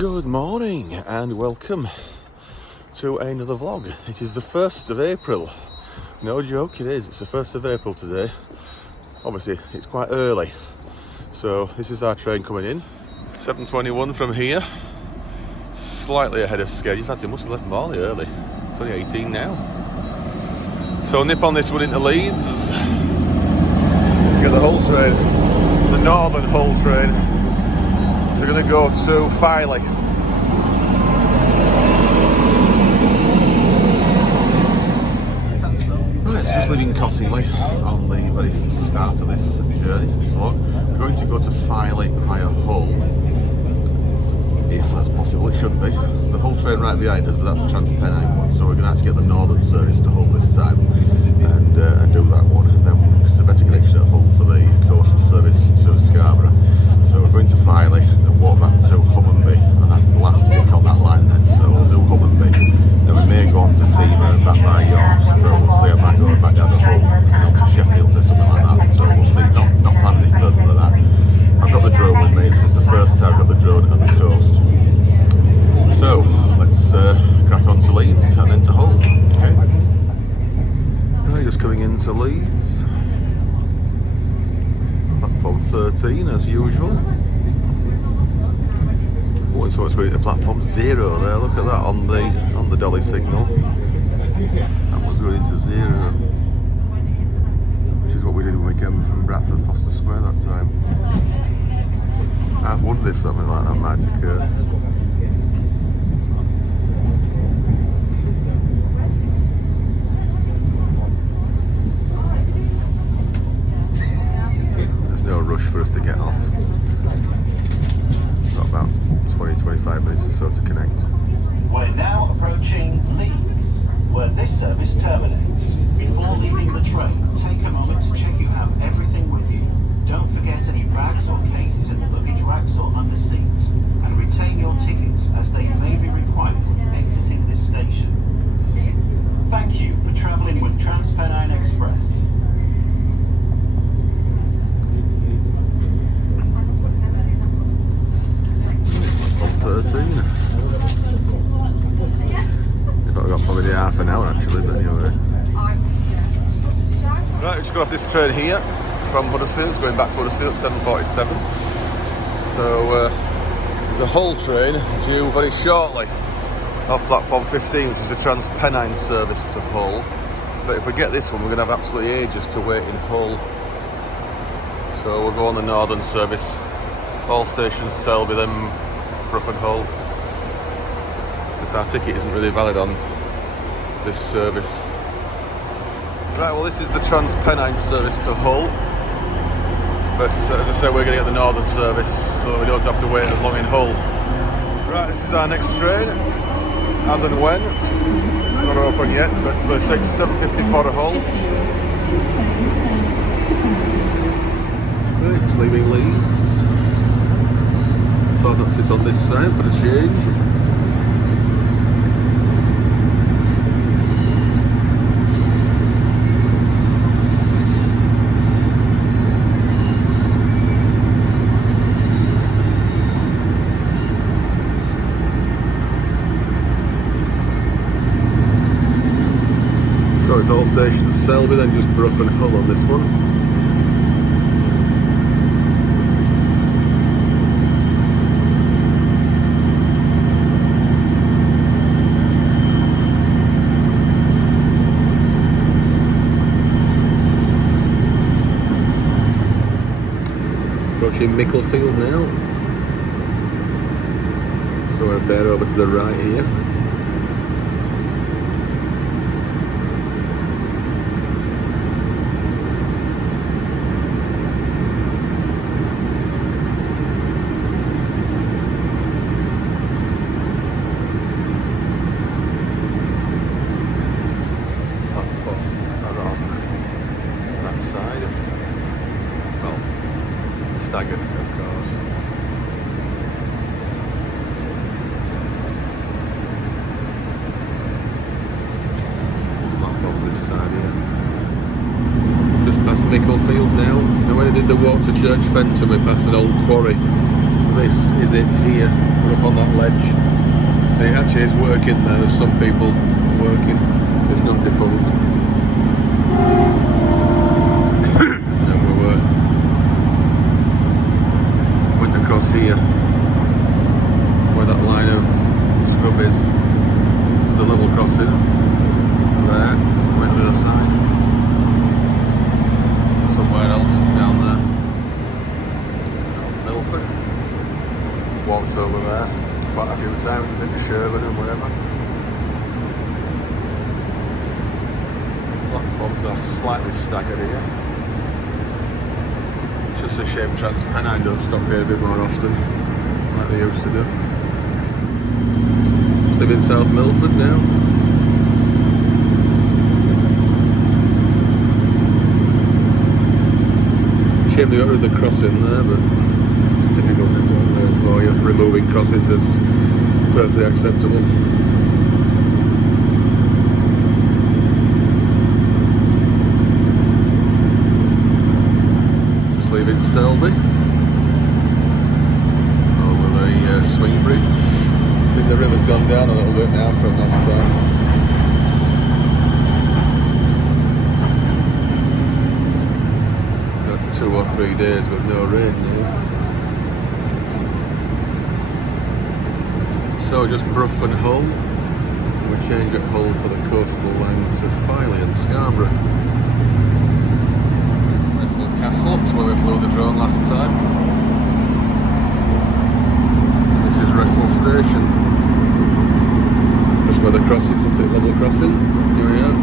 Good morning and welcome to another vlog. It is the 1st of April. No joke, it is. It's the 1st of April today. Obviously, it's quite early. So this is our train coming in. 7:21 from here. Slightly ahead of schedule. In fact, it must have left Morley early. It's only 18 now. So nip on this one into Leeds. Get the Hull train. The Northern Hull train. We're going to go to Filey. Right, so just leaving Cottingley on the very start of this journey, this vlog. We're going to go to Filey via Hull, if that's possible. It should be. The Hull train right behind us, but that's the Transpennine one, so we're going to actually get the Northern service to Hull this time and do that one. And then it's a better connection at Hull for the coastal service to Scarborough. So we're going to Filey and walk back to Hunmanby, and that's the last tick on that line then. So we'll do Hunmanby, then we may go on to Seamer and back by York, but we'll see. I might go back down to Hull and on to Sheffield or something like that. So we'll see. Not planning any further than that. I've got the drone with me. This is the first time I've got the drone at the coast. So let's crack on to Leeds and then to Hull. Okay. Right, just coming into Leeds. Platform 13 as usual. Oh, it's always going to platform 0 there. Look at that on the dolly signal. That was going into 0, which is what we did when we came from Bradford Foster Square that time. I've wondered if something like that might occur. No rush for us to get off. Got about 20-25 minutes or so to connect. We're now approaching Leeds, where this service terminates. Before leaving the train, take a moment to check you have everything with you. Don't forget any bags or cases in the luggage racks or under seats, and retain your tickets as they may be required when exiting this station. Thank you for travelling with Transpennine Express. 13. I've got probably half an hour actually, but anyway. Right, we've just got off this train here from Huddersfield. It's going back to Huddersfield at 7:47. So there's a Hull train due very shortly off platform 15, which is the Transpennine service to Hull. But if we get this one, we're going to have absolutely ages to wait in Hull. So we'll go on the Northern service. All stations Selby, then Brough and Hull, because our ticket isn't really valid on this service. Right, well this is the Transpennine service to Hull, but as I said, we're going to get the Northern service so that we don't have to wait as long in Hull. Right, this is our next train, as and when. It's not open yet, but it's the 7:54 to Hull. Right, just leaving Leeds. Thought I'd sit on this side for a change. So it's all stations Selby, then just Brough and Hull on this one. Approaching Micklefield now, so we're a bear over to the right here. Platforms are on that side. Well, staggered, of course. Platforms this side here. Just past Micklefield now. And when I did the walk to Church Fenton, we passed an old quarry. this is it here. We're up on that ledge. And it actually is working there. There's some people working, so it's not defunct. Then we went across here where that line of scrub is. There's a level crossing there. Went to the other side. Somewhere else down there. South Milford. Walked over there quite a few times. Been to Sherburn and wherever. Platforms are slightly staggered here. It's just a shame TransPennine don't stop here a bit more often, like they used to do. Just live in South Milford now. Shame they got rid of the crossing there, but it's typical network there for you. Removing crossings is perfectly acceptable. Just leaving Selby over the swing bridge. I think the river's gone down a little bit now from last time. 2 or 3 days with no rain now. So just Brough and Hull. We change at Hull for the coastal line to Filey and Scarborough. Wrestle Castle, that's where we flew the drone last time. This is Wrestle Station. Just where the crossings, up to level crossing. Here we are.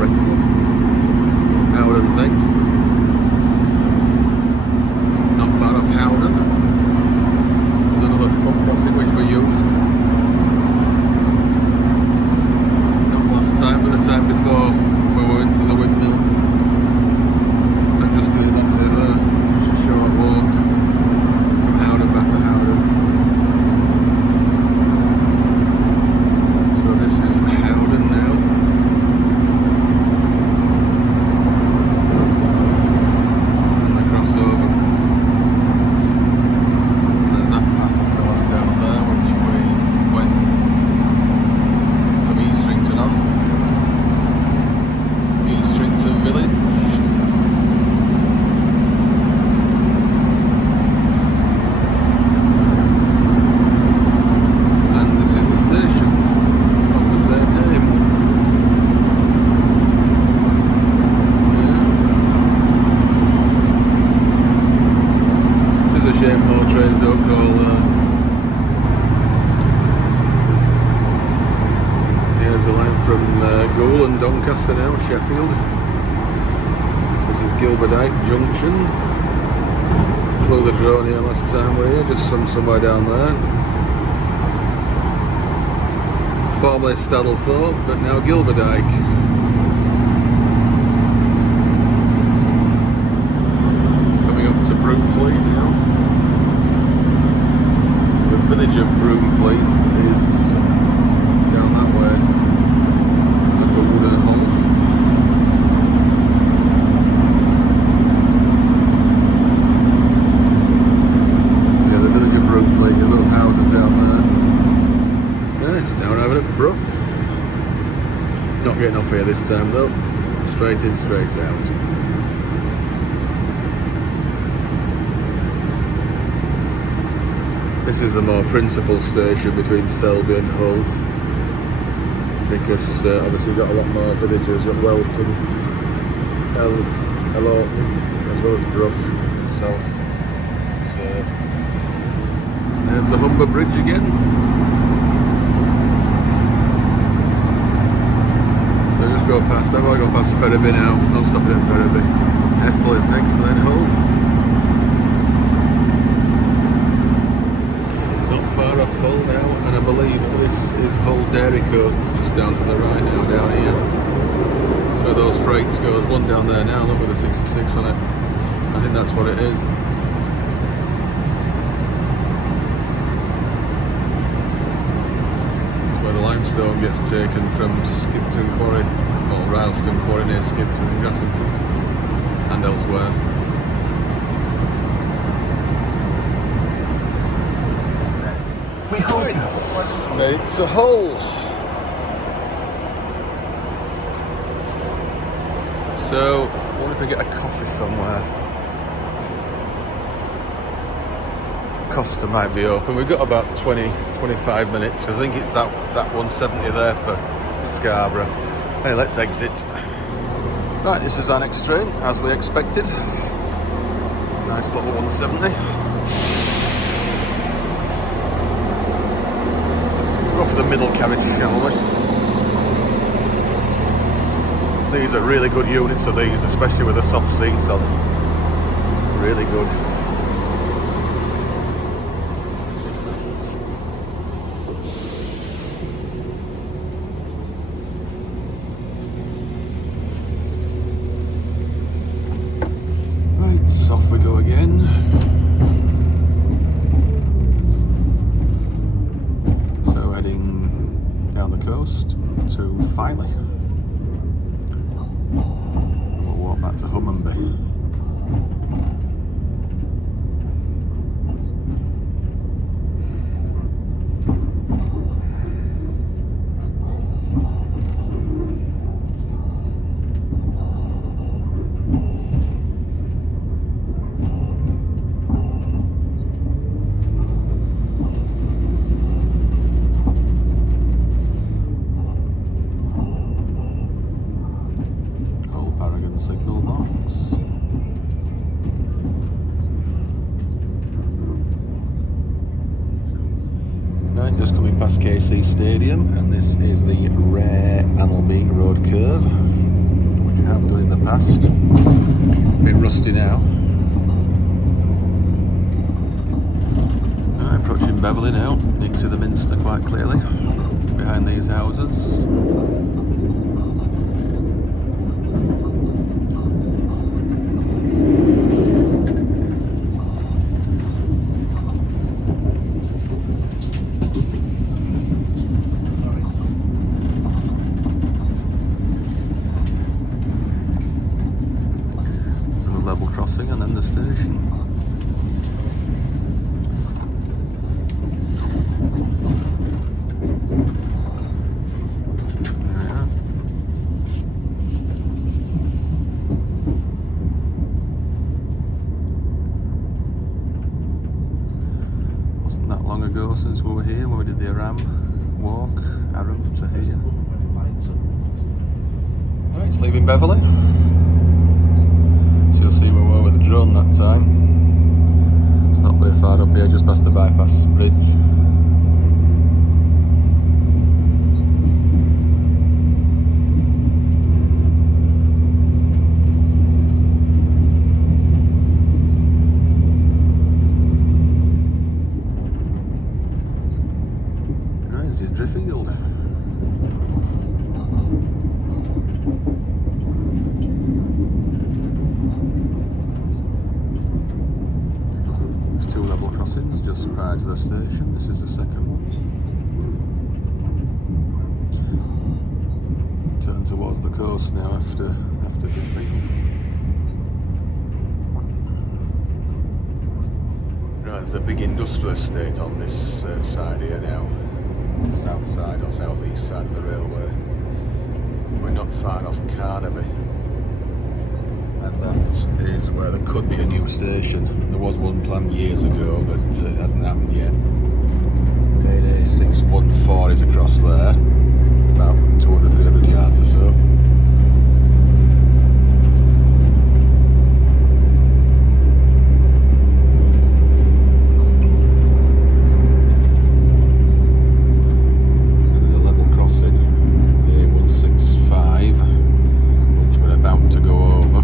Wrestle. Howden's next. Not far off Howden. There's another foot crossing which we used. Not last time, but the time before we went to the windmill. And just near that's it there. Just a short walk from Howden back to Howden. So this is Howden now. Shame more trains don't call here's the line from Goole and Doncaster now, Sheffield. This is Gilberdike Junction. Flew the drone here last time we're here, just from somewhere down there. Formerly Staddlethorpe, but now Gilberdike. Coming up to Broomfleet now. The village of Broomfleet is down that way, like a wooden halt. So yeah, the village of Broomfleet is those houses down there. Yeah, it's now over at Brough. Not getting off here this time though. Straight in, straight out. This is the more principal station between Selby and Hull, because obviously we've got a lot more villages. We've got Welton, Elorton, as well as Brough itself to serve. There's the Humber Bridge again. So just go past that, I'll go past Ferriby now, not stopping at Ferriby. Essel is next and then Hull. Far off Hull now, and I believe this is Hull Dairy Coats just down to the right now, down here. That's where those freights go. There's one down there now, look with a 66 on it. I think that's what it is. That's where the limestone gets taken from Skipton Quarry, or Rylstone Quarry near Skipton and Grassington, and elsewhere. Right, made it to Hull. So, I wonder if we get a coffee somewhere. Costa might be open. We've got about 20-25 minutes. I think it's that 170 there for Scarborough. Hey, let's exit. Right, this is our next train, as we expected. Nice little 170. Go for the middle carriage, shall we? These are really good units of these, especially with the soft seats on. Really good. Right, off we go again. So heading down the coast to Filey. We'll walk back to Hunmanby. Signal box. Right, just coming past KC Stadium, and this is the rare Hunmanby road curve, which I have done in the past. A bit rusty now. Right, approaching Beverley now. You can see the Minster quite clearly behind these houses. Level crossing and then the station. There we are. Wasn't that long ago since we were here when we did the Aram walk, Aram to here. Right, it's leaving Beverley. You'll see we were with the drone that time. It's not very far up here, just past the bypass bridge. Right, this is Driffield. Two level crossings just prior to the station. This is the second one. Turn towards the coast now after Driffield. Right, there's a big industrial estate on this side here now. South side or southeast side of the railway. We're not far off Carnaby. And that is where there could be a new station. There was one planned years ago, but it hasn't happened yet. Payday 614 is across there, about 200-300 yards or so. And there's a level crossing, the A165, which we're about to go over.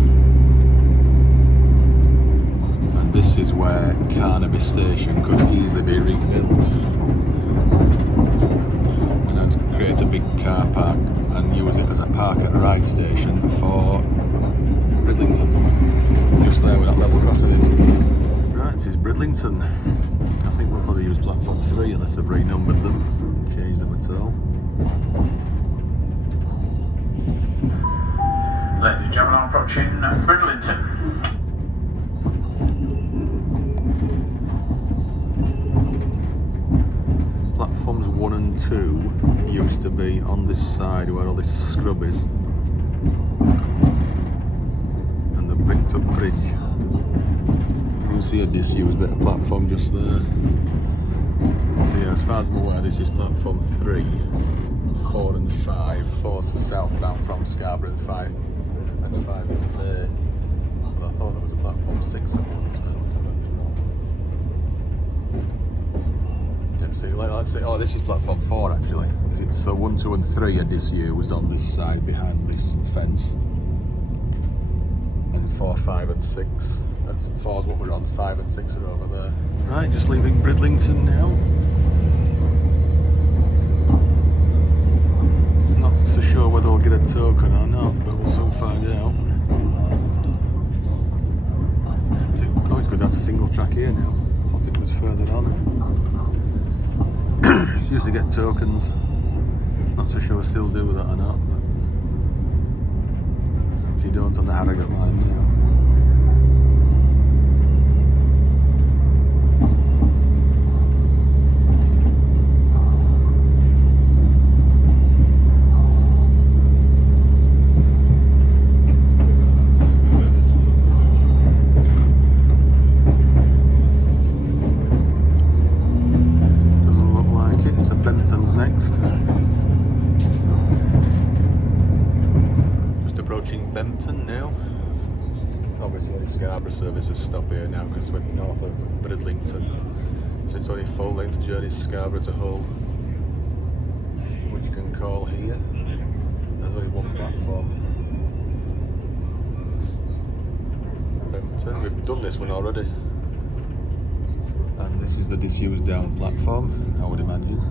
This is where Carnaby Station could easily be rebuilt, and I'd create a big car park and use it as a park and ride station for Bridlington, just there where that level crossing is. Right, this is Bridlington. I think we'll probably use platform 3 unless they've renumbered them, changed them at all. Ladies and gentlemen, approaching Bridlington. 1 and 2 used to be on this side where all this scrub is. And the bricked up bridge. You can see a disused bit of platform just there. So yeah, as far as I'm aware, this is platform 3, 4 and 5. 4's for southbound from Scarborough and 5 is there. But I thought there was a platform 6 at one time. Yeah, see, let's say, oh, this is platform 4 actually. So 1, 2 and 3 are disused on this side behind this fence. And 4, 5 and 6. And 4's what we're on, 5 and 6 are over there. Right, just leaving Bridlington now. Not so sure whether we'll get a token or not, but we'll soon find out. Oh, it's going down to single track here now. I thought it was further on. Used to get tokens. Not so sure we still do that or not, but you don't on the Harrogate line now. Scarborough services stop here now because we're north of Bridlington, so it's only full length journey Scarborough to Hull, which you can call here. There's only one platform. Bempton. We've done this one already, and this is the disused down platform, I would imagine.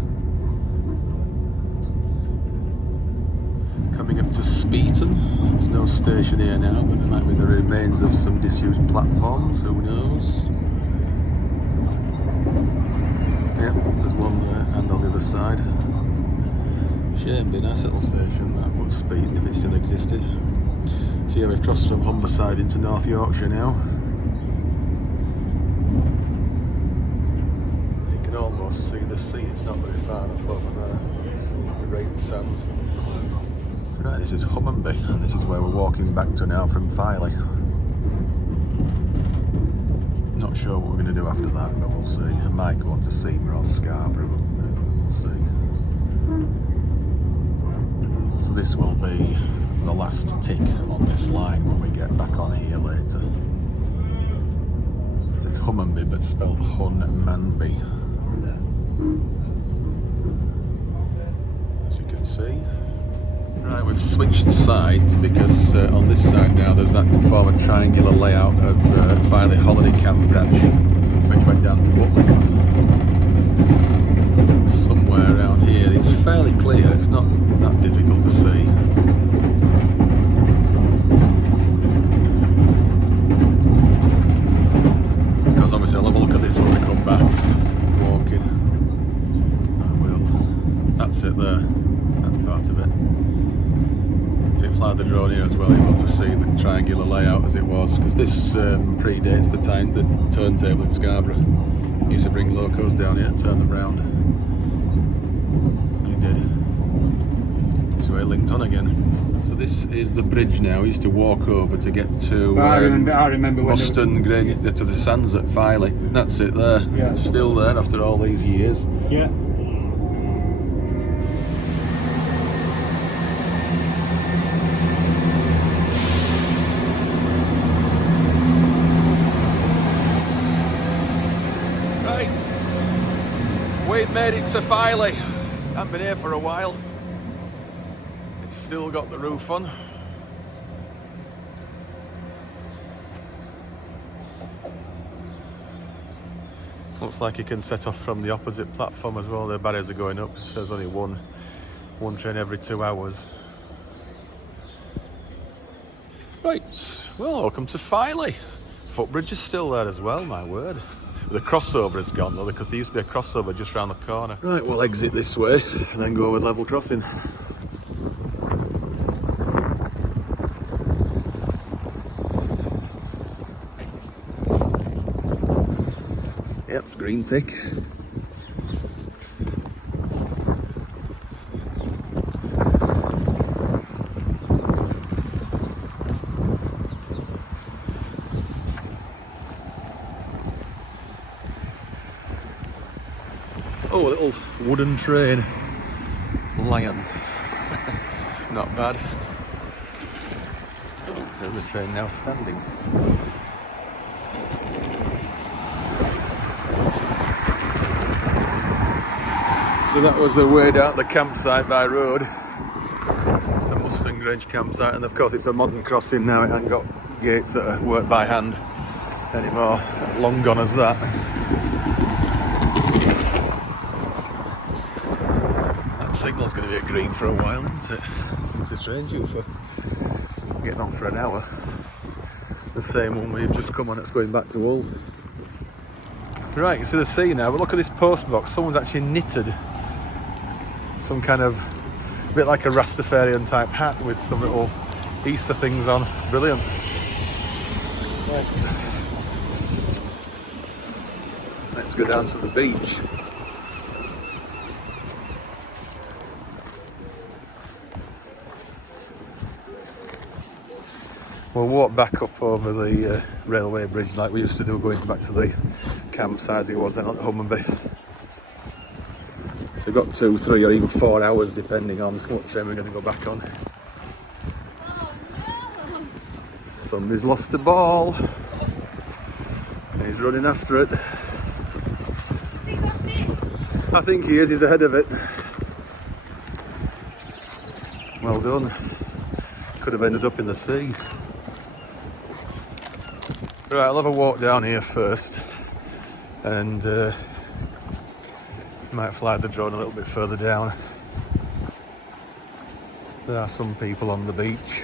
Coming up to Speeton. There's no station here now, but there might be the remains of some disused platforms, who knows? Yep, there's one there, and on the other side. Shame, be a nice little station that would Speeton if it still existed. So yeah, we've crossed from Humberside into North Yorkshire now. You can almost see the sea, it's not very far off over there. It's the Raven Sands. Right, this is Hunmanby, and this is where we're walking back to now from Filey. Not sure what we're going to do after that, but we'll see. I might go on to Seymour or Scarborough, but we'll see. So this will be the last tick on this line when we get back on here later. It's like Hunmanby, but spelled Hunmanby. As you can see. Right, we've switched sides because on this side now there's that former triangular layout of Filey Holiday Camp branch, which went down to Butlins. Somewhere around here. It's fairly clear, it's not that difficult to see. Because obviously I'll have a look at this when we come back, walking. I will. That's it there, that's part of it. Fly the drone here as well, you're able to see the triangular layout as it was, because this predates the time the turntable in Scarborough. Used to bring locos down here to turn them round. And he did. So it linked on again. So this is the bridge now. We used to walk over to get to I remember when Boston, to the sands at Filey. That's it there. Yeah. It's still there after all these years. Yeah. We've made it to Filey. Haven't been here for a while. It's still got the roof on. Looks like you can set off from the opposite platform as well. The barriers are going up, so there's only one train every 2 hours. Right, well, welcome to Filey. Footbridge is still there as well, my word. The crossover has gone though, because there used to be a crossover just round the corner. Right, we'll exit this way and then go with level crossing. Yep, green tick. wooden train. Lion. Not bad. Oh, there's the train now standing. So that was the way down the campsite by road. It's a Mustang Grange campsite, and of course it's a modern crossing now. It hasn't got gates that are worked by hand anymore. Long gone as that. That signal's going to be at green for a while, isn't it? It's the train due for getting on for an hour. The same one we've just come on that's going back to Hull. Right, you see the sea now, but look at this post box. Someone's actually knitted some kind of bit like a Rastafarian type hat with some little Easter things on. Brilliant. Right. Let's go down to the beach. We'll walk back up over the railway bridge like we used to do going back to the campsite as it was then at Hunmanby. So we've got 2, 3 or even 4 hours depending on what train we're going to go back on. Somebody's lost a ball and he's running after it. I think he is, he's ahead of it. Well done. Could have ended up in the sea. Right, I'll have a walk down here first and might fly the drone a little bit further down. There are some people on the beach.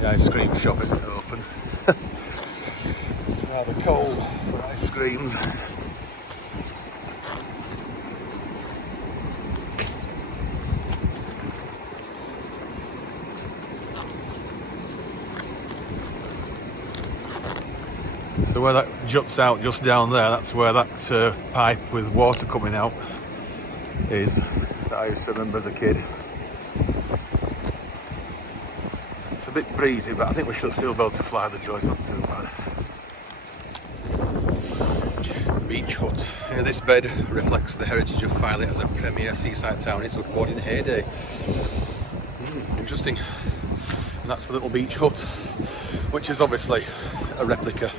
The ice cream shop isn't open. Rather cold for ice creams. So where that juts out just down there, that's where that pipe with water coming out is, that I used to remember as a kid. It's a bit breezy, but I think we should still be able to fly the drone, it's not too bad. Beach hut. Here, this bed reflects the heritage of Filey as a premier seaside town. It was born in heyday. Interesting. And that's the little beach hut, which is obviously a replica.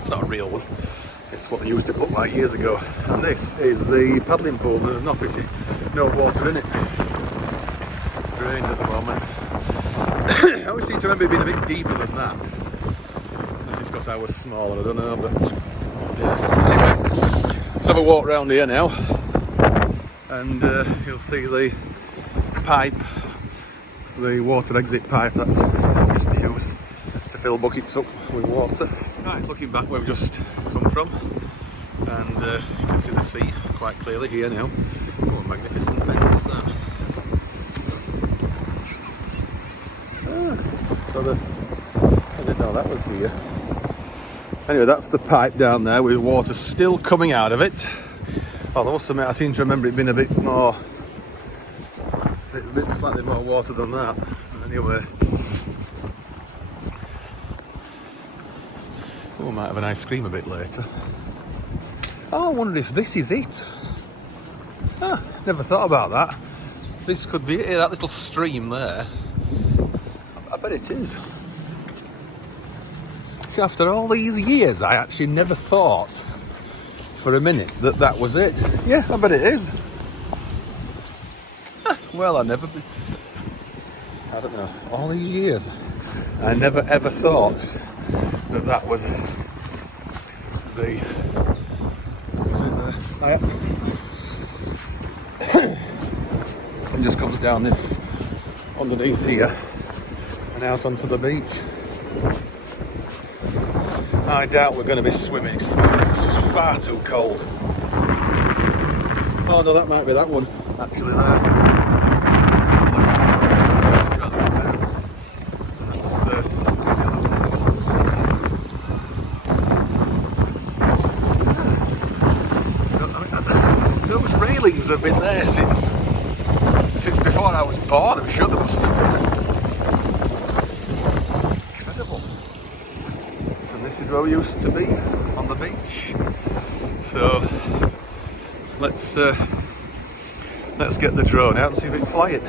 It's not a real one, it's what they used to look like years ago. And this is the paddling pool. There's obviously no water in it. It's drained at the moment. I always seem to remember it being a bit deeper than that. Unless it's because I was smaller, I don't know, but yeah. Anyway, let's have a walk around here now. And you'll see the pipe, the water exit pipe that we used to use to fill buckets up with water. Right, looking back where we've just come from, and you can see the sea quite clearly here now. What a magnificent bed is that. I didn't know that was here. Anyway, that's the pipe down there with water still coming out of it. Although I must admit, I seem to remember it being a bit more, slightly more water than that. Anyway. Oh, might have an ice cream a bit later. Oh, I wonder if this is it. Ah, never thought about that. This could be it, that little stream there. I bet it is. See, after all these years, I actually never thought for a minute that that was it. Yeah, I bet it is. Well, I don't know, all these years, I never ever thought that was the and just comes down this underneath here and out onto the beach. I doubt we're going to be swimming. It's far too cold. Oh no, that might be that one actually there. Have been there since before I was born. I'm sure there must have been. Incredible. And this is where we used to be, on the beach. So let's get the drone out and see if we can fly it.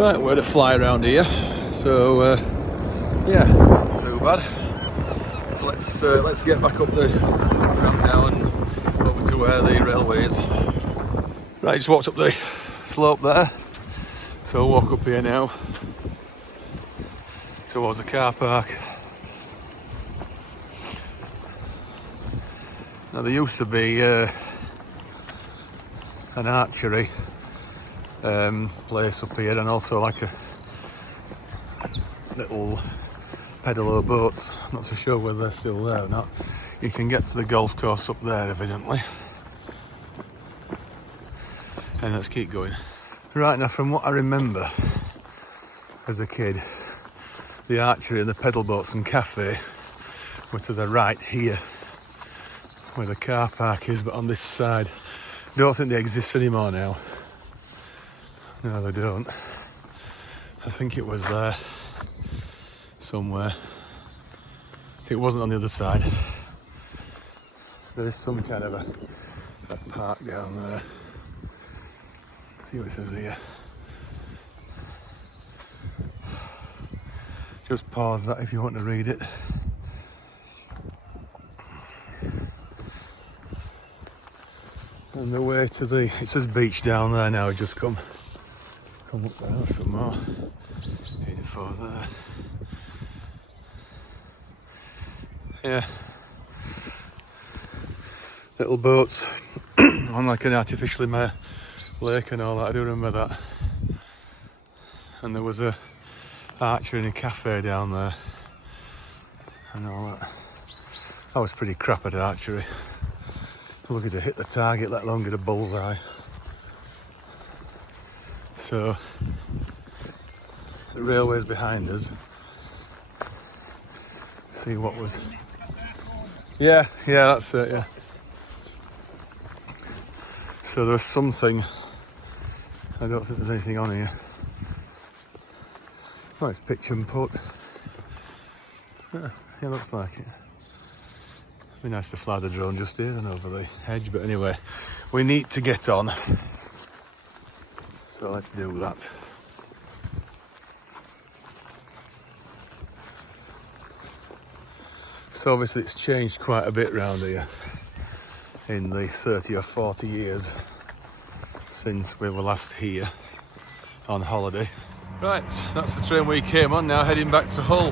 Right, we're to fly around here, so yeah, not too bad. So let's get back up the ramp now and over to where the railway is. Right, just walked up the slope there, so I'll walk up here now towards the car park. Now there used to be an archery place up here, and also like a little pedalo boats. I'm not so sure whether they're still there or not. You can get to the golf course up there evidently. And let's keep going. Right, now from what I remember as a kid, the archery and the pedal boats and cafe were to the right here where the car park is, but on this side. I don't think they exist anymore now. No, they don't. I think it was there somewhere. It wasn't on the other side. There is some kind of a park down there. Let's see what it says here. Just pause that if you want to read it. And the way to the, it says beach down there now, just come up there some more. Info there. Yeah. Little boats on like an artificially made lake and all that, I do remember that. And there was a archery and a cafe down there and all that. I was pretty crap at archery. Lucky to hit the target, let alone get a bullseye. So the railway's behind us. See what was. Yeah, that's it, yeah. So there's something. I don't think there's anything on here. Oh, it's pitch and putt. Yeah, it looks like it. Be nice to fly the drone just here and over the hedge, but anyway, we need to get on. So let's do that. So obviously it's changed quite a bit round here in the 30 or 40 years since we were last here on holiday. Right, that's the train we came on, now heading back to Hull.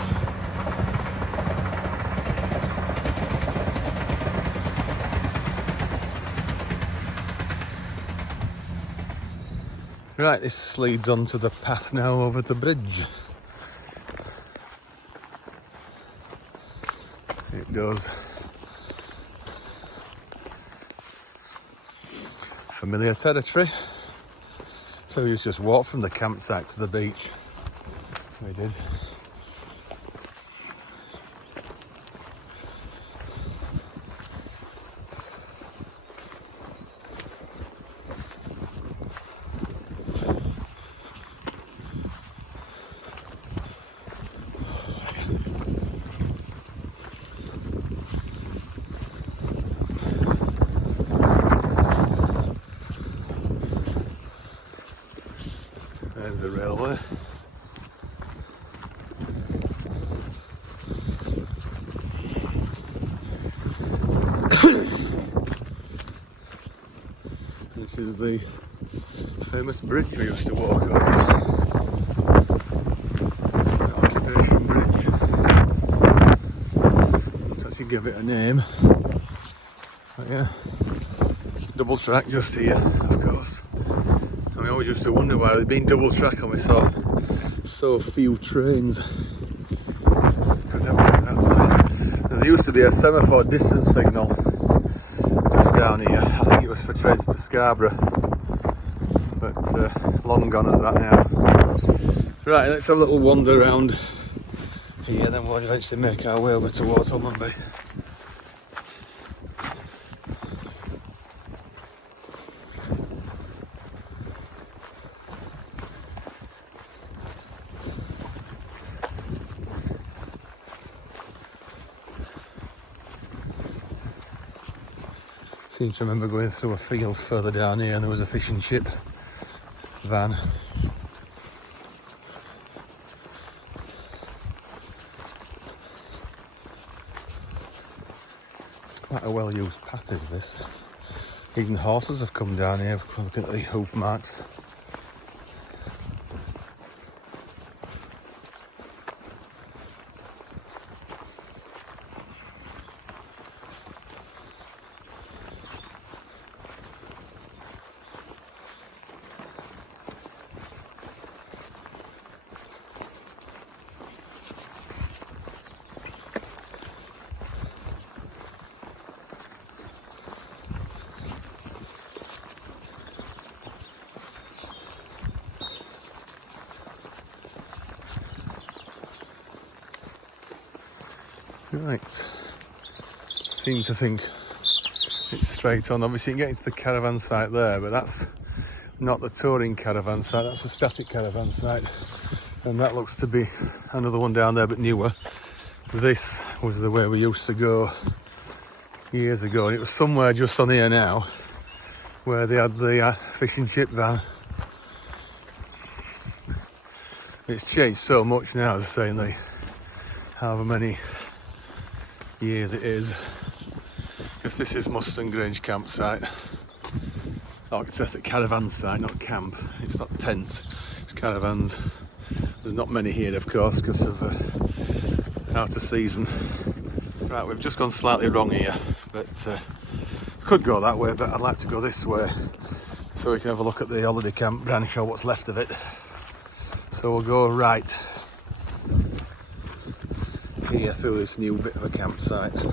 Right, this leads onto the path now over the bridge. It does. Familiar territory. So we just walk from the campsite to the beach. We did. There's the railway. This is the famous bridge we used to walk over. The occupation bridge. Let's actually give it a name. But yeah, double track just here, of course. I always used to wonder why there'd been double track and we saw so few trains. Could never get that way. Now, there used to be a semaphore distance signal just down here. I think it was for trains to Scarborough, but long gone as that now. Right, let's have a little wander around here, then we'll eventually make our way over towards Hunmanby. I seem to remember going through a field further down here and there was a fishing ship van. Quite a well-used path is this. Even horses have come down here. Look at the hoof marks. Right, seem to think it's straight on. Obviously you can get into the caravan site there, but that's not the touring caravan site, that's a static caravan site. And that looks to be another one down there, but newer. This was the way we used to go years ago, and it was somewhere just on here now where they had the fish and chip van. It's changed so much now, as I say, in the however many years it is, because this is Mustang Grange campsite. Like it's a caravan site, not camp. It's not tents, it's caravans. There's not many here, of course, because of out of season. Right, we've just gone slightly wrong here, but could go that way, but I'd like to go this way so we can have a look at the holiday camp branch, or what's left of it. So we'll go right here through this new bit of a campsite and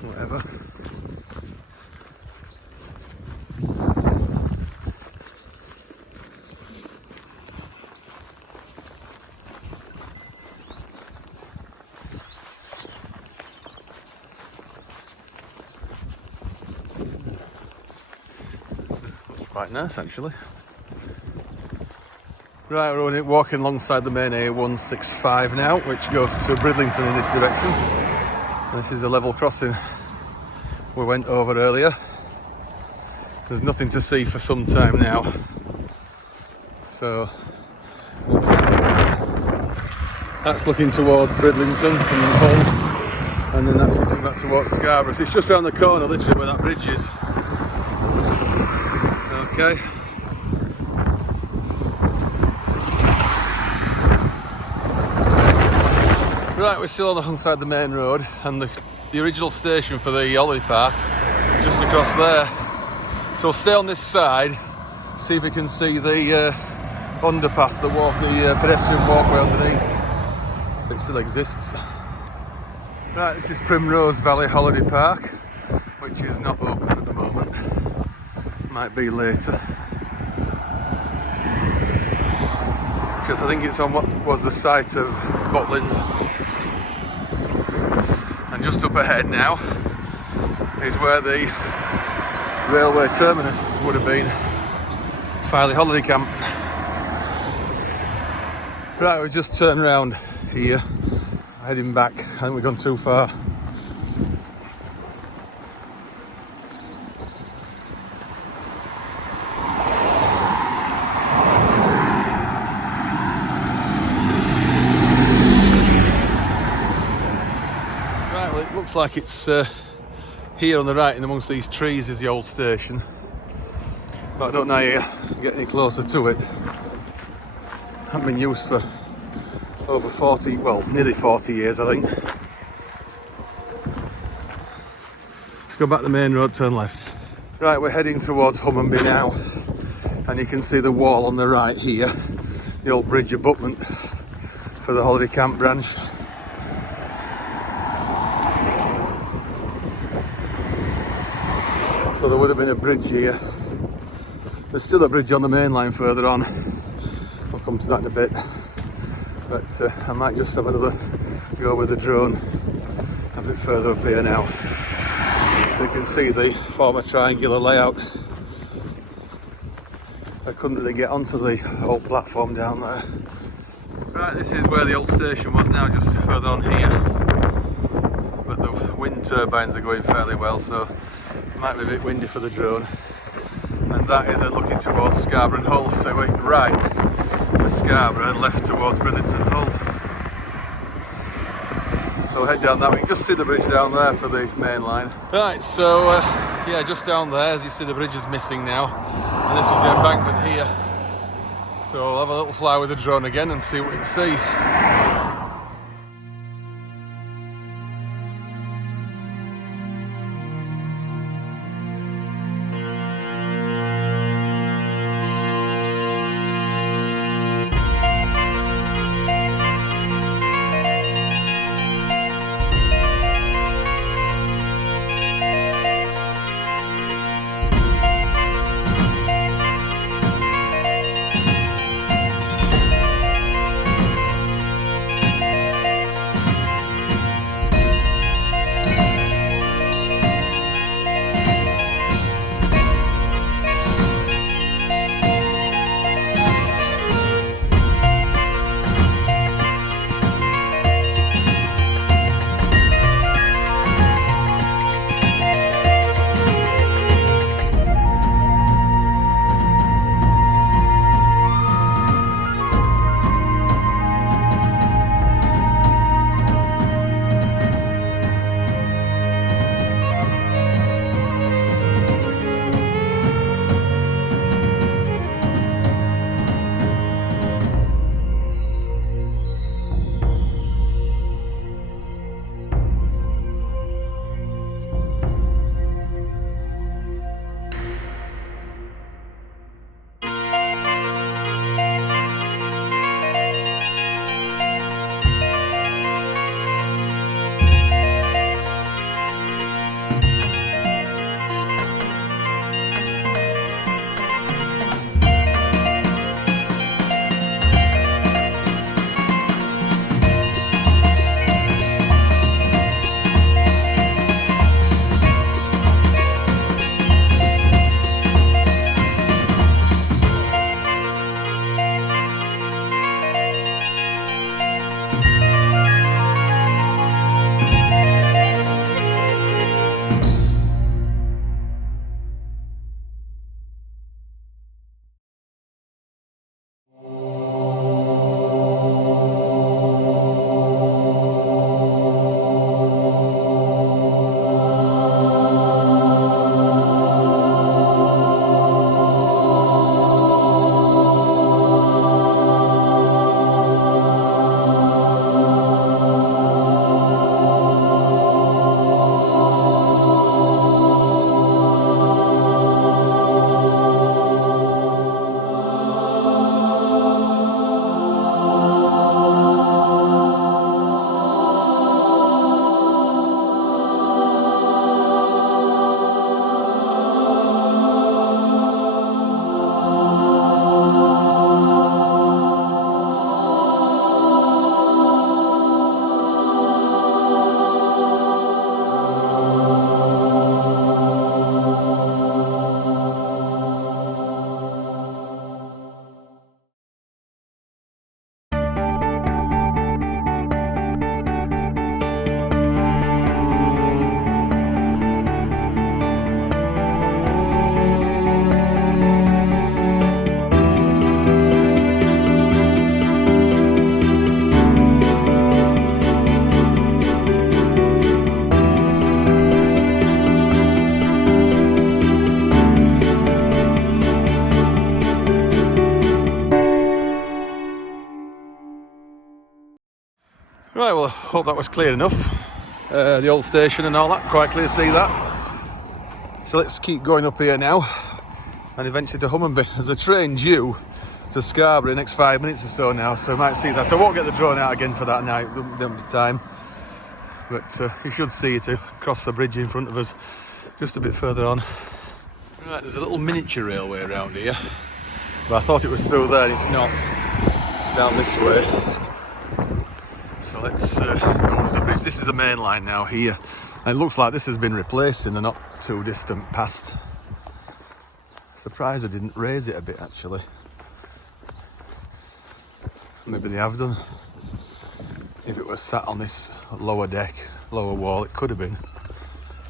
whatever. That's quite nice actually. Right, we're walking alongside the main A165 now, which goes to Bridlington in this direction. And this is a level crossing we went over earlier. There's nothing to see for some time now. So that's looking towards Bridlington and Hull, and then that's looking back towards Scarborough. So it's just around the corner, literally, where that bridge is. Okay. Right, we're still on the Hunmanby the main road, and the original station for the holiday park is just across there. So stay on this side, see if we can see the underpass, the pedestrian walkway underneath, if it still exists. Right, this is Primrose Valley Holiday Park, which is not open at the moment. Might be later. Because I think it's on what was the site of Butlins. And just up ahead now is where the railway terminus would have been, Filey Holiday Camp. Right, we just turned around here, heading back. I think we've gone too far. Looks like it's here on the right, in amongst these trees, is the old station, but I don't know how you get any closer to it. Hasn't been used for over 40, well, nearly 40 years, I think. Let's go back the main road, turn left. Right, we're heading towards Hunmanby now, and you can see the wall on the right here, the old bridge abutment for the holiday camp branch. So there would have been a bridge here. There's still a bridge on the main line further on. I'll come to that in a bit. But I might just have another go with the drone a bit further up here now. So you can see the former triangular layout. I couldn't really get onto the whole platform down there. Right, this is where the old station was now, just further on here. But the wind turbines are going fairly well, so it might be a bit windy for the drone. And that is looking towards Scarborough and Hull, so we're right for Scarborough and left towards Bridlington and Hull. So we'll head down that way. You can just see the bridge down there for the main line. Right, so yeah, just down there, as you see, the bridge is missing now. And this was the embankment here. So we'll have a little fly with the drone again and see what we can see. Right, well, I hope that was clear enough. The old station and all that, quite clear to see that. So let's keep going up here now and eventually to Hunmanby. There's a train due to Scarborough in the next 5 minutes or so now, so I might see that. I won't get the drone out again for that night, there'll be time. But you should see it across the bridge in front of us, just a bit further on. Right, there's a little miniature railway around here, but I thought it was through there and it's not. It's down this way. So let's go under the bridge. This is the main line now here. And it looks like this has been replaced in the not too distant past. Surprised I didn't raise it a bit actually. Maybe they have done. If it was sat on this lower deck, lower wall, it could have been.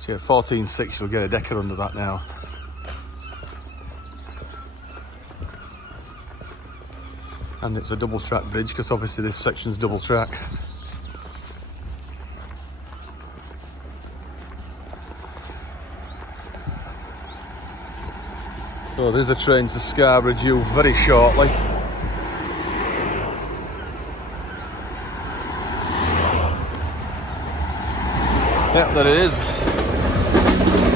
So yeah, 14.6, you'll get a decker under that now. And it's a double track bridge because obviously this section's double track. So there's a train to Scarborough due very shortly. Yep, there it is.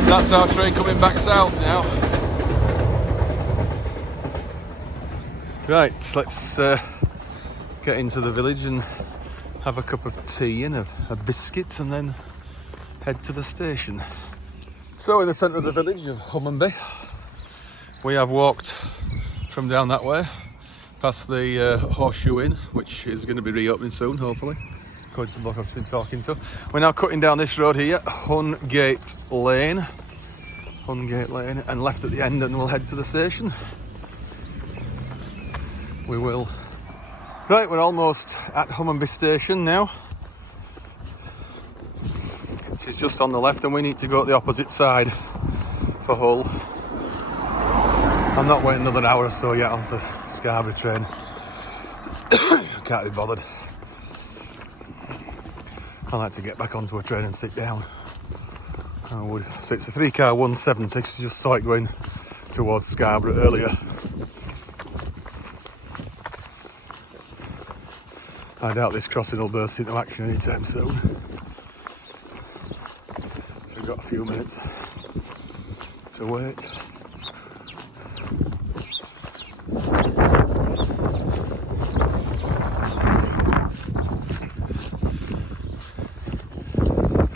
That's our train coming back south now. Right, let's get into the village and have a cup of tea and a biscuit and then head to the station. So in the centre of the village of Hunmanby, we have walked from down that way past the Horseshoe Inn, which is going to be reopening soon, hopefully, according to the bloke I've been talking to. We're now cutting down this road here, Hungate Lane, and left at the end, and we'll head to the station. We will. Right, we're almost at Hunmanby station now. She's just on the left, and we need to go the opposite side for Hull. I'm not waiting another hour or so yet on the Scarborough train. I can't be bothered. I like to get back onto a train and sit down. I would. So it's a 3-car 170, because you just saw it going towards Scarborough earlier. I doubt this crossing will burst into action anytime soon. So we've got a few minutes to wait.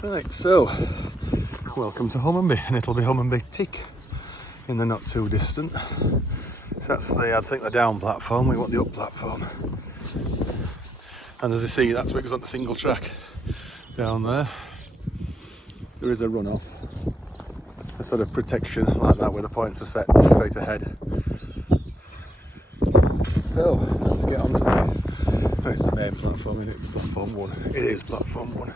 Right, so welcome to Hunmanby, and it'll be Hunmanby Tick in the not too distant. So that's the, I think, the down platform. We want the up platform. And as you see, that's where it goes on the single track down there. There is a runoff, a sort of protection like that where the points are set straight ahead. So let's get on to the, it's the main platform, isn't it? Platform 1. It is platform 1.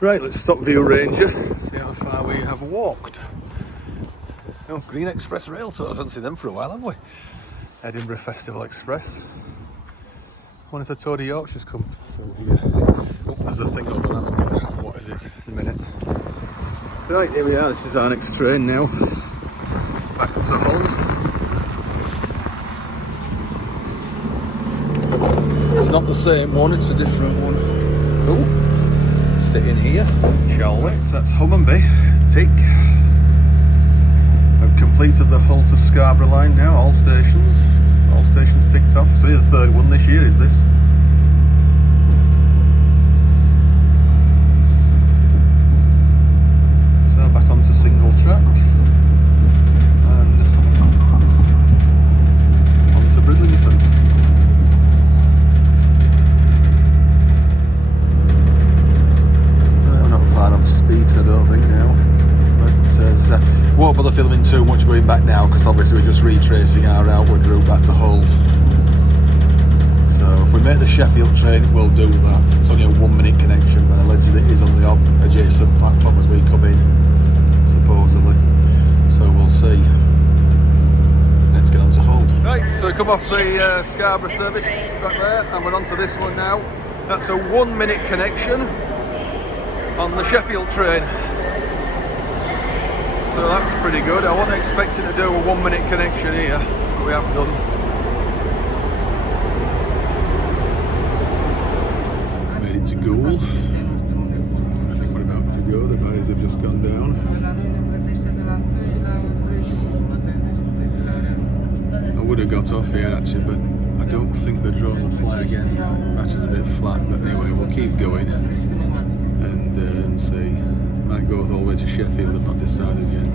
Right, let's stop View Ranger, see how far we have walked. Oh, Green Express Rail Tours, I haven't seen them for a while, have we? Edinburgh Festival Express. One is a Tour de Yorkshire's come through here. Oh, there's a thing up on that. What is it? In a minute. Right, here we are, this is our next train now. Back to Hull. It's not the same one, it's a different one. Oh. Sit in here, shall we? So that's Hunmanby, tick. We've completed the Hull to Scarborough line now, all stations ticked off. So the third one this year is this. So back onto single track and onto Bridlington. Speed, I don't think now, but won't bother filming too much going back now, because obviously we're just retracing our outward route back to Hull. So if we make the Sheffield train, we'll do that. It's only a 1-minute connection, but allegedly it is on the adjacent platform as we come in, supposedly. So we'll see. Let's get on to Hull. Right, so we come off the Scarborough service back there, and we're on to this one now. That's a 1-minute connection on the Sheffield train. So that's pretty good. I wasn't expecting to do a 1-minute connection here, but we have done. Made it to Goole. I think we're about to go. The barriers have just gone down. I would have got off here actually, but I don't think the drone will fly again. Patch is a bit flat, but anyway, we'll keep going. And see, might go all the way to Sheffield, I've not decided yet.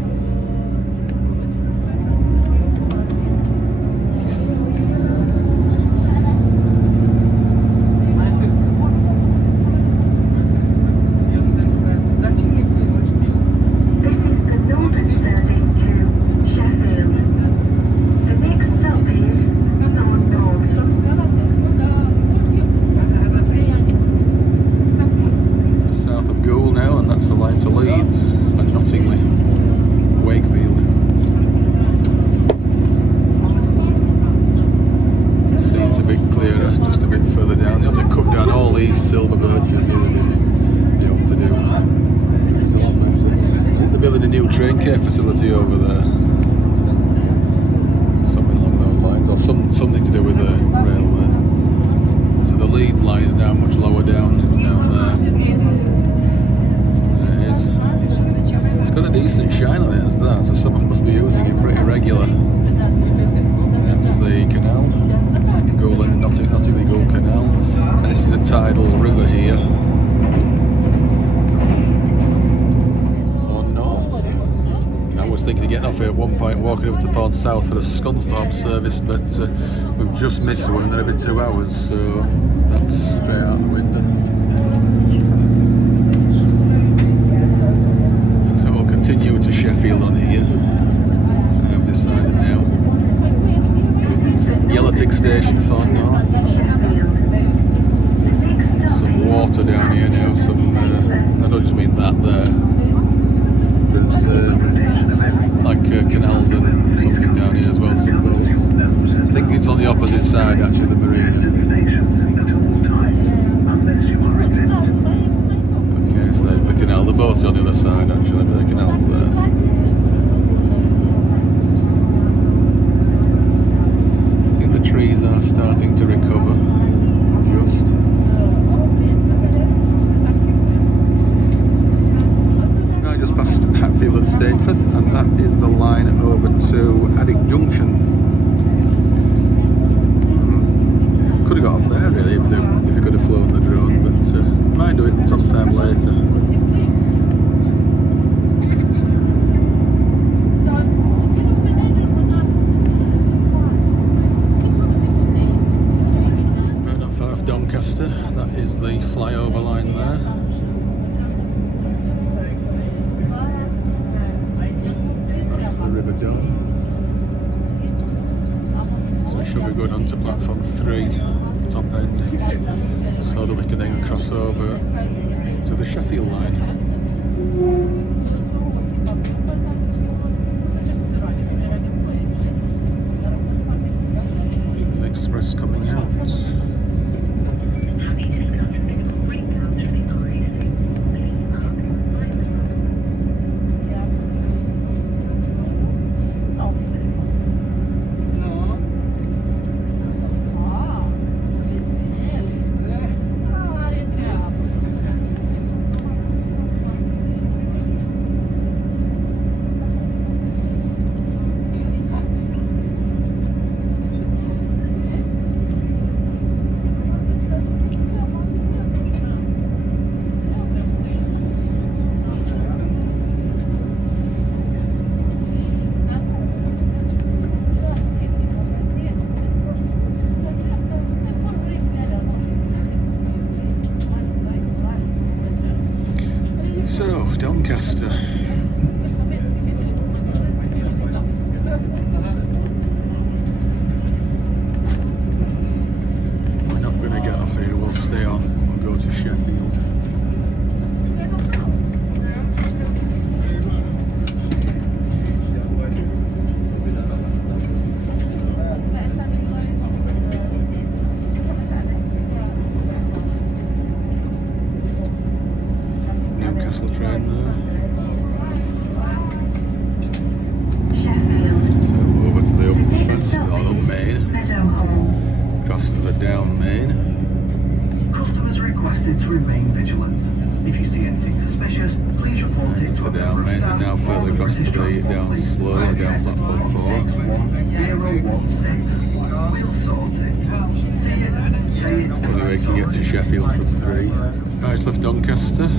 To Leeds and Nottingham, Wakefield. Seems to new train care facility over there. Something along those lines, or something to do with the railway. So the Leeds line is now much lower down there. There it is. It's got a decent shine on it as that, so someone must be using it pretty regular. That's the canal, Nottingham-Leeds Canal, and this is a tidal river here. Or north. I was thinking of getting off here at one point, walking over to Thorn South for a Scunthorpe service, but we've just missed one, and then every 2 hours, so that's straight out the window. So we'll continue to Sheffield on here. I've decided now. Yellowtick Station, Thorn North. Some water down here now, I don't just mean that there. There's like canals and something down here as well, some boats. I think it's on the opposite side actually, the marina. Okay, so there's the canal. The boat's on the other side actually, but the canal's there. Trees are starting to recover, just. Right, just past Hatfield and Stainforth, and that is the line over to Addick Junction. Could have got off there really if you could have flown the drone, but might do it sometime later. That is the flyover line there. That's the River Dome. So we should be going on to platform 3, top end, so that we can then cross over to the Sheffield line. There's the express coming out. So, Doncaster. We're not going to get off here, we'll stay on, we'll go to Sheffield. Train there. So over to the up main, across to the down main. Customers requested to remain vigilant. If you see anything suspicious, please report it to the down main, and now further across to the down slow, down platform 4. 016. So anyway, we can get to Sheffield from 3. Right, it's left Doncaster.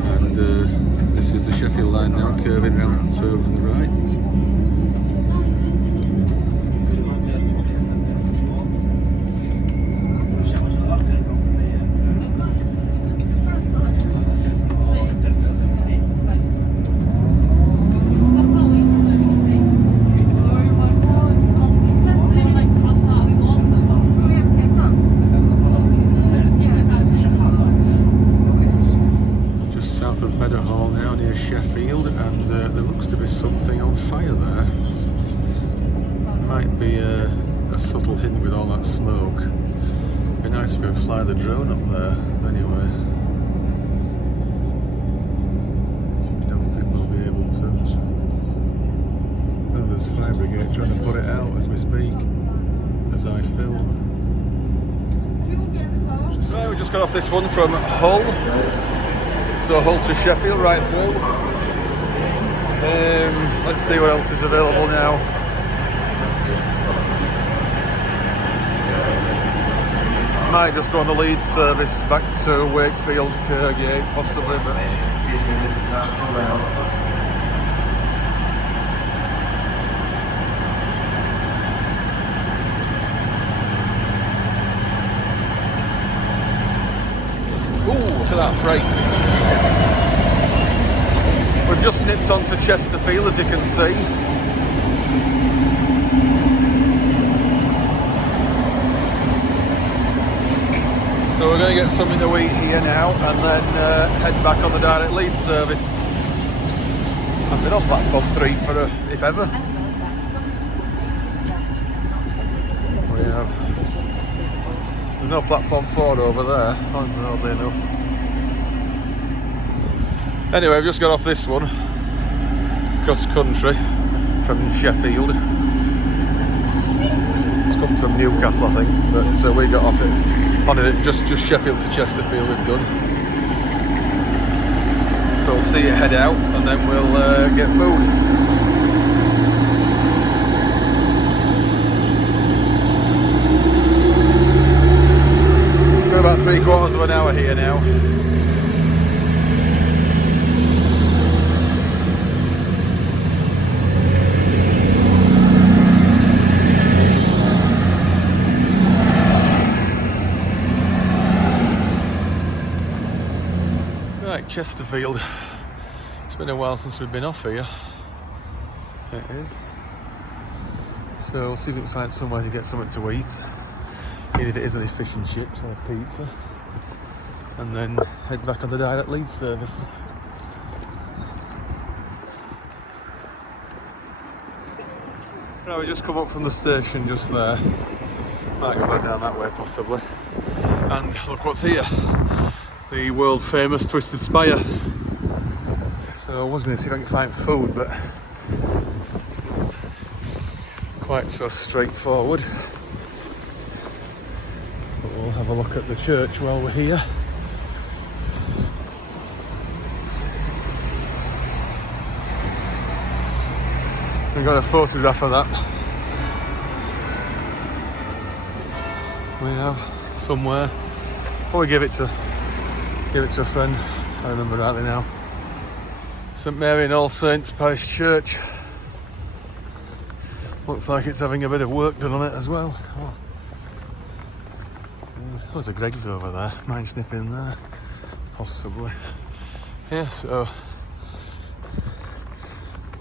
And this is the Sheffield line now, curving round to the right. Sheffield, and there looks to be something on fire there. Might be a subtle hint with all that smoke. Be nice if we could fly the drone up there. Anyway, don't think we'll like trying to put it out as we speak, as I film. Right, we just got off this one from Hull. So Hull to Sheffield, right through. Let's see what else is available now. Might just go on the Leeds service back to Wakefield, Kirkgate, possibly, but look at that freight. We've just nipped onto Chesterfield, as you can see. So we're going to get something to eat here now and then head back on the direct Leeds service. I've been on platform 3 for if ever. We have. There's no platform 4 over there, oddly enough. Anyway, I've just got off this one, cross country from Sheffield. It's come from Newcastle, I think, but we got off it on it just Sheffield to Chesterfield we've done. So we'll see you head out and then we'll get food. We're about 3/4 of an hour here now. Right, Chesterfield. It's been a while since we've been off here. It is. So we'll see if we can find somewhere to get something to eat. Even if it is any fish and chips or pizza. And then head back on the direct Leeds service. Right, we just come up from the station just there. Might go back down that way possibly. And look what's here. The world famous Twisted Spire. So I was going to see if I can find food, but it's not quite so straightforward. But we'll have a look at the church while we're here. We've got a photograph of that. We have somewhere. Probably give it to a friend. I remember rightly now. St Mary and All Saints Parish Church. Looks like it's having a bit of work done on it as well. Oh. There's a Greg's over there. Might snip in there, possibly. Yeah, so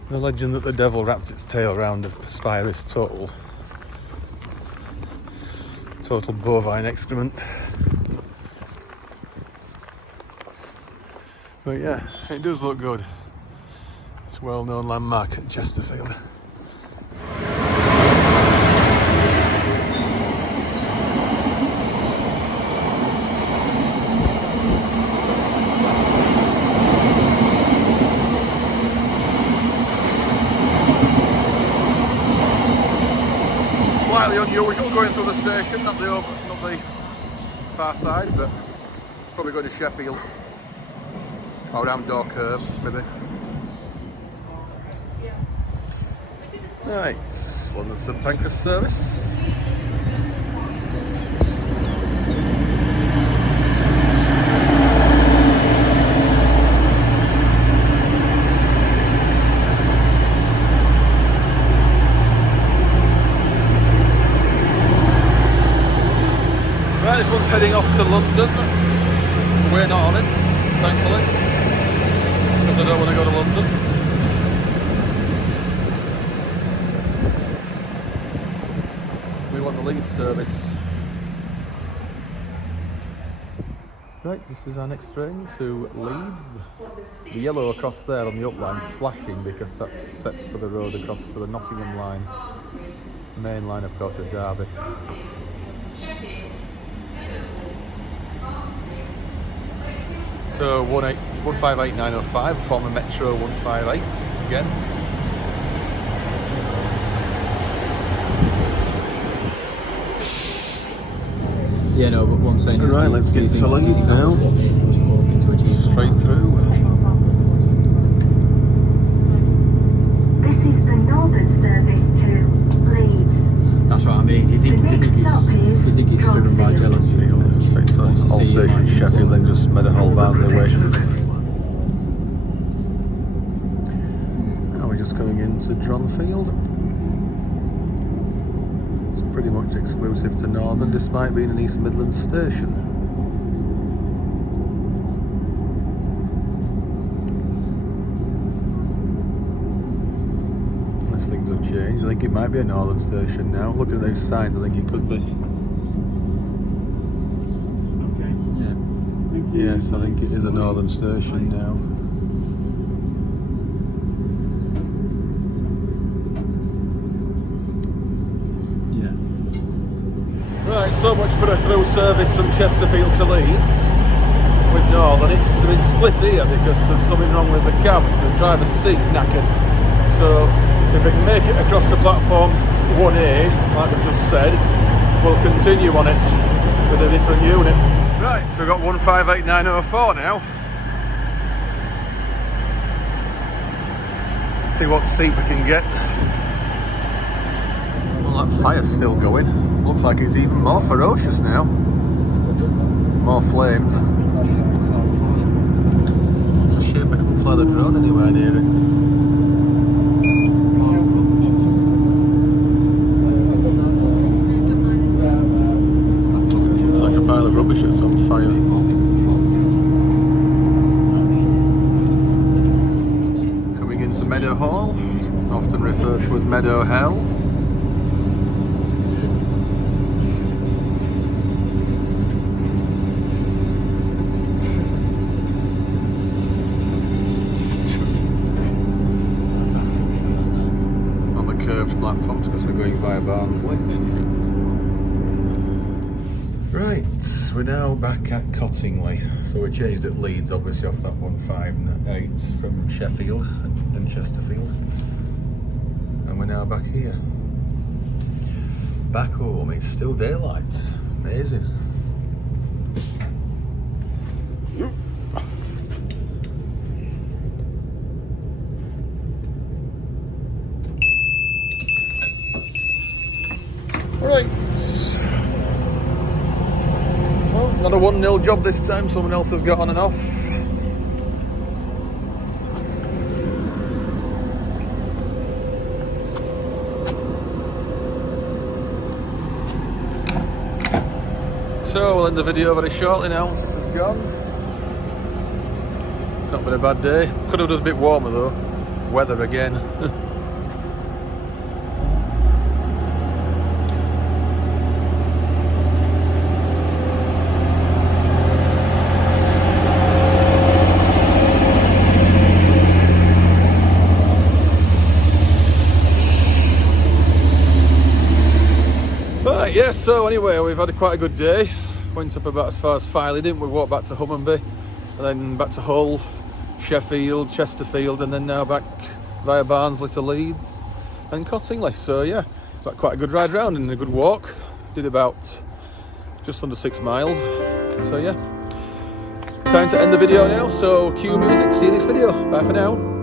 the legend that the devil wrapped its tail around the spire is total bovine excrement. But yeah, it does look good. It's a well-known landmark at Chesterfield. Slightly unusual going through the station, not the far side, but it's probably going to Sheffield. Or down Door Curve, maybe. Right, London St Pancras service. Right, this one's heading off to London. We're not on it, thankfully. I don't want to go to London. We want the Leeds service. Right, this is our next train to Leeds. The yellow across there on the up line's flashing because that's set for the road across to the Nottingham line. The main line, of course, is Derby. So 158,905, former Metro 158 again. Yeah, no, but what I'm saying is... Right, let's get to Leeds now. Straight through. This is the northern service to Leeds. That's what I mean. Do you think it's driven by jealousy? Takes on all stations Sheffield, then just Meadowhall, Barnsley away. Now we're just going into Dronfield. It's pretty much exclusive to Northern, despite being an East Midlands station. Unless things have changed, I think it might be a Northern station now. Looking at those signs, I think it could be. Yes, I think it is a Northern station now. Right, so much for a through service from Chesterfield to Leeds with Northern. It's been split here because there's something wrong with the cab. The driver's seat's knackered. So if we can make it across the platform 1A, like we've just said, we'll continue on it with a different unit. Right, so we've got 158904 now. See what seat we can get. Well, that fire's still going. Looks like it's even more ferocious now. More flamed. It's a shame we couldn't fly the drone anywhere near it. Looks like a pile of rubbish that's on fire. Coming into Meadowhall, often referred to as Meadow Hell. Platforms because we're going via Barnsley. Right, we're now back at Cottingley. So we changed at Leeds, obviously, off that 158 from Sheffield and Chesterfield. And we're now back here. Back home, it's still daylight. Amazing. Right. Well, not a 1-0 job this time, someone else has got on and off. So we'll end the video very shortly now once this is gone. It's not been a bad day. Could have done a bit warmer though. Weather again. Yeah, so anyway, we've had quite a good day. Went up about as far as Filey, didn't we? Walked back to Hunmanby, and then back to Hull, Sheffield, Chesterfield, and then now back via Barnsley to Leeds and Cottingley. So yeah, got quite a good ride round and a good walk. Did about just under 6 miles. So yeah, time to end the video now. So cue music, see you next video. Bye for now.